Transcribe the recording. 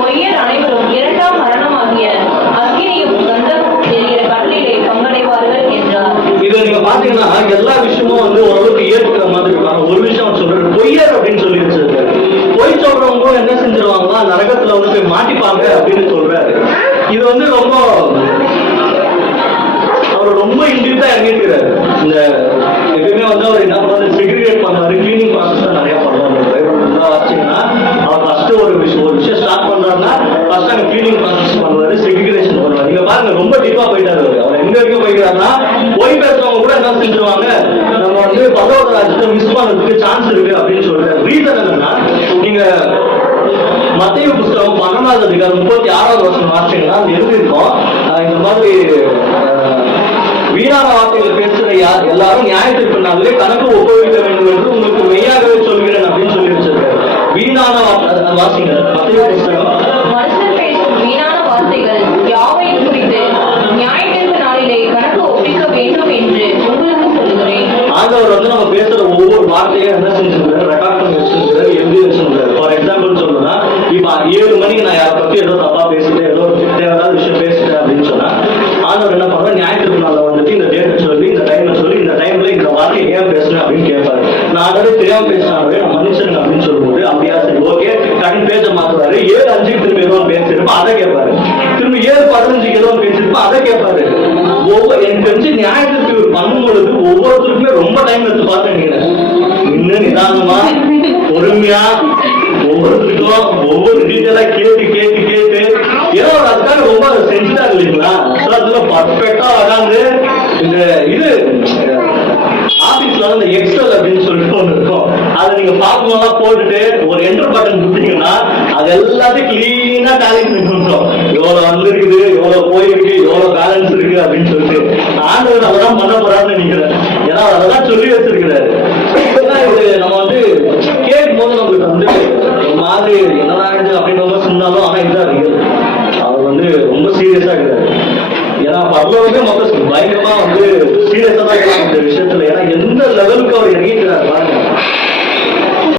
பொய்யர் அனைவரும் இரண்டாம் மரணமாகிய அக்கினியும் கந்தமும் எரிகிற கடலிலே பங்கடைவார்கள் என்றார். இதை நீங்க பாத்தீங்கன்னா எல்லா விஷயமும் வந்து ஓரளவுக்கு ஏற்றுக்கிற மாதிரி இருக்காங்க. ஒரு விஷயம் சொல்றாரு, பொய்யர் அப்படின்னு சொல்லி வச்சிருக்காரு. பொய் சொல்றவங்க என்ன செஞ்சிருவாங்கன்னா நரகத்துல வந்து போய் மாட்டிப்பாங்க அப்படின்னு சொல்றாரு. இது வந்து ரொம்ப அவர் ரொம்ப இன்டியூட்டா இறங்கிருக்கிறாரு. இந்த எப்பயுமே வந்து அவர் என்ன பண்ணுவாரு, செக்ரிகேட் பண்ணுவாரு, கிளீனிங் ப்ராசஸ் நிறைய பண்ணுவாரு. ஆச்சுன்னா அவர் ஃபர்ஸ்ட் ஒரு விஷயம் ஸ்டார்ட் பண்றாருன்னா ஃபர்ஸ்ட் அங்க கிளீனிங் ப்ராசஸ் பண்ணுவாரு, செக்ரிகேஷன் பண்ணுவாரு. நீங்க பாருங்க ரொம்ப டீப்பா போயிட்டாரு. அவர் எங்க வரைக்கும் போய்க்கிறாருன்னா, போய் பேசுறவங்க கூட என்ன செஞ்சுருவாங்க, நம்ம வந்து பகவத ராஜ்யத்தை மிஸ் பண்ணதுக்கு சான்ஸ் இருக்கு அப்படின்னு சொல்றாரு. ரீசன் என்னன்னா, நீங்க மத்திய புஸ்தகம் 12வது அதிகாரம் 36வது வருஷம் வாசிச்சீங்கன்னா அது எழுதியிருக்கோம். இந்த மாதிரி வீணான வார்த்தைகள் பேசுற எல்லாரும் நியாயத்திற்கு நாளிலே கணக்கு ஒப்புவிக்க வேண்டும் என்று உங்களுக்கு மெய்யாகவே சொல்கிறேன் அப்படின்னு சொல்லி வச்சிருக்காரு. வீணான வாசிங்க மத்திய புஸ்தகம். மனுஷர் பேசும் வீணான வார்த்தைகள் யாவையும் குறித்து நியாயத்திற்கு நாளிலே கணக்கு ஒப்பிக்க வேண்டும் என்று உங்களுக்கு சொல்கிறேன். ஆண்டவர் வந்து நம்ம பேசுற ஒவ்வொரு வார்த்தையும் என்ன செஞ்சிருக்காரு, ரெக்கார்ட் பண்ணி வச்சிருக்காரு, எழுதி வச்சிருக்காரு. ஃபார் எக்ஸாம்பிள் சொல்லணும்னா, இப்ப 7 மணிக்கு நான் யாரை பத்தி ஏதோ தப்பா பேசிட்டேன், ஏதோ தேவையான விஷயம் பேசிட்டேன் அப்படின்னு சொன்னா, ஆண்டவர் என்ன பண்ணுவார், ஞாயிற்றுக்கு நாள் வந்துட்டு இந்த டேட்டை சொல்லி, இந்த டைமை சொல்லி, இந்த டைம்ல இந்த வார்த்தையை ஏன் பேசுறேன் அப்படின்னு கேட்பாரு. நான் ஆல்ரெடி தெரியாம பேசினாவே நான் மன்னிச்சிருங்க அப்படின்னு சொல்லும்போது, அப்படியா சரி ஓகே கடன் பேச மாத்துறாரு. 7:05 திரும்ப ஏதோ பேசிருப்பா, அதை கேட்பாரு. திரும்ப 7:15 ஏதோ பேசிருப்பா, அதை கேட்பாரு. எனக்கு தெரிஞ்சு நியாயத்திற்கு பண்ணும் பொழுது ஒவ்வொருத்தருக்குமே ரொம்ப டைம் எடுத்து பார்த்தேன். இன்னும் நிதானமா பொறுமையா ஒவ்வொருத்தருக்கும் ஒவ்வொரு டீட்டெயிலா கேட்டு கேட்டு கேட்டு ஏதோ அதுக்காக ரொம்ப செஞ்சுட்டாங்க இல்லைங்களா. அதுல பர்ஃபெக்டா வராது. இந்த இது ஆபீஸ்ல வந்து எக்ஸல் அப்படின்னு சொல்லிட்டு ஒண்ணு இருக்கும். அதை நீங்க ஃபார்முலா போட்டுட்டு ஒரு என்டர் பட்டன் கொடுத்தீங்கன்னா அது எல்லாத்தையும் கிளீனா டேலி பண்ணிட்டோம். எவ்வளவு வந்திருக்குது, எவ்வளவு போயிருக்கு, எவ்வளவு பேலன்ஸ் இருக்கு அப்படின்னு சொல்லிட்டு ஆண்டவர் அதெல்லாம் பண்ண போறாருன்னு நினைக்கிறேன். ஏன்னா அதெல்லாம் சொல்லி வச்சிருக்கிறாரு. இது நம்ம வந்து கேட்கும் போது நம்மளுக்கு வந்து மாதிரி என்னதான் இது அப்படின்னு சொன்னாலும் ஆனா இதுதான் ரியல். அவர் வந்து ரொம்ப சீரியஸா இருக்கிறாரு. ஏன்னா பரலோகமே மொத்தம் பயங்கரமா வந்து சீரியஸா தான் இருக்காங்க இந்த விஷயத்துல. ஏன்னா எந்த லெவலுக்கு அவர் இறங்கிக்கிறாரு பாருங்க.